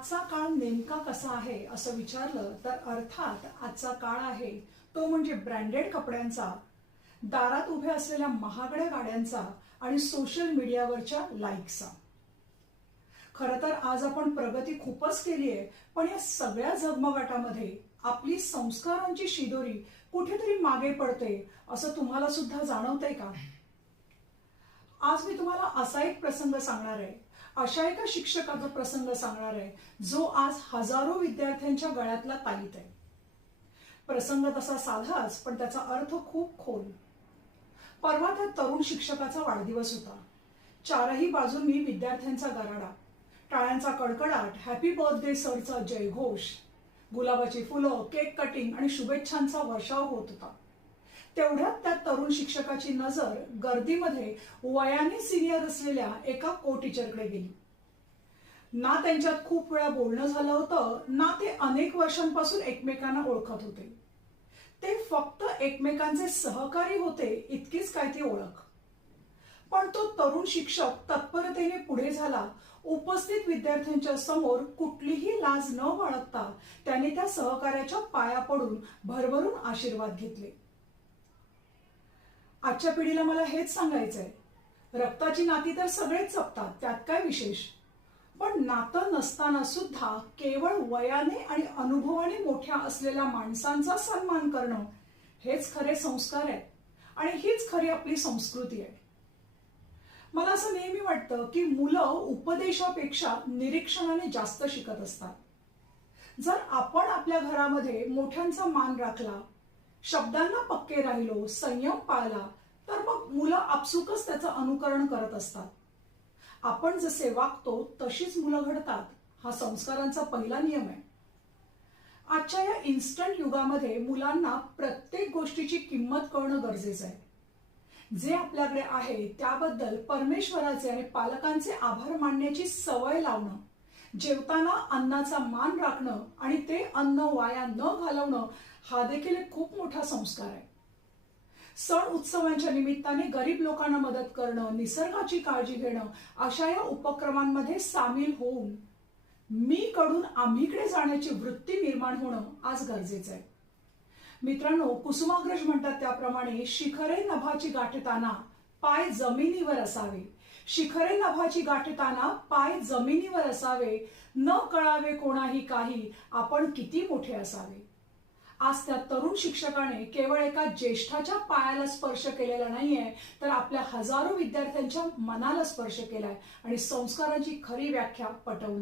आजचा काळ नेमका कसा आहे असं विचारलं तर अर्थात आजचा काळ आहे तो म्हणजे ब्रँडेड कपड्यांचा, दारात उभ्या असलेल्या महागड्या गाड्यांचा आणि सोशल मीडियावरच्या लाईकचा। खरं तर आज आपण प्रगती खूपच केली आहे, पण या सगळ्या झगमगाटामध्ये आपली संस्कारांची शिदोरी कुठेतरी मागे पडते असं तुम्हाला सुद्धा जाणवतंय का? आज मी तुम्हाला असा एक प्रसंग सांगणार आहे, अशा एका शिक्षकाचा प्रसंग सांगणार आहे जो आज हजारो विद्यार्थ्यांच्या गळ्यातला ताईत आहे। प्रसंग तसा साधाच पण त्याचा अर्थ खूप खोल। परवा त्या तरुण शिक्षकाचा वाढदिवस होता। चारही बाजूंनी विद्यार्थ्यांचा गराडा, टाळ्यांचा कडकडाट, हॅपी बर्थडे सरचा जयघोष, गुलाबाची फुलं, केक कटिंग आणि शुभेच्छांचा वर्षाव होत होता। तेवढ्यात त्या तरुण शिक्षकाची नजर गर्दीमध्ये वयाने सिनियर असलेल्या एका को टीचरकडे गेली। ना त्यांच्यात खूप वेळा बोलणं झालं होतं, ना ते अनेक वर्षांपासून एकमेकांना ओळखत होते। ते फक्त एकमेकांचे सहकारी होते इतकीच काय ती ओळख। पण तो तरुण शिक्षक तत्परतेने पुढे झाला। उपस्थित विद्यार्थ्यांच्या समोर कुठलीही लाज न बाळगता त्याने त्या सहकार्याच्या पाया पडून भरभरून आशीर्वाद घेतले। आजच्या पिढीला मला हेच सांगायचंय, रक्ताची नाती तर सगळेच जपतात, त्यात काय विशेष, पण नातं नसताना सुद्धा केवळ वयाने आणि अनुभवाने मोठ्या असलेल्या माणसांचा सन्मान करणं हेच खरे संस्कार आहेत आणि हीच खरी आपली संस्कृती आहे। मला असं नेहमी वाटतं की मुलं उपदेशापेक्षा निरीक्षणाने जास्त शिकत असतात। जर आपण आपल्या घरामध्ये मोठ्यांचा मान राखला, शब्दांना पक्के राहिलो, संयम पाळला, तर मग मुलं आपसुकच त्याचं अनुकरण करत असतात। आपण जसे वागतो तशीच मुलं घडतात, हा संस्कारांचा पहिला नियम आहे। आजच्या या इन्स्टंट युगामध्ये मुलांना प्रत्येक गोष्टीची किंमत कळणं गरजेचं आहे। जे आपल्याकडे आहे त्याबद्दल परमेश्वराचे आणि पालकांचे आभार मानण्याची सवय लावणं, जेवताना अन्नाचा मान राखणं आणि ते अन्न वाया न घालवणं हा देखील एक खूप मोठा संस्कार आहे। सण उत्सवांच्या निमित्ताने गरीब लोकांना मदत करणं, निसर्गाची काळजी घेणं, अशा या उपक्रमांमध्ये सामील होऊन मी कडून आम्हीकडे जाण्याची वृत्ती निर्माण होणं आज गरजेचं आहे। मित्रांनो, कुसुमाग्रज म्हणतात त्याप्रमाणे शिखरे नभाची गाठताना पाय जमिनीवर असावे, शिखरे नभाची गाठताना पाय जमिनीवर असावे, न कळावे कोणाही काही आपण किती मोठे असावे। आज त्या तरुण शिक्षकाने केवळ एका ज्येष्ठाच्या पायाला स्पर्श केलेला नाहीये, तर आपल्या हजारो विद्यार्थ्यांच्या मनाला स्पर्श केलाय आणि संस्काराची खरी व्याख्या पटवून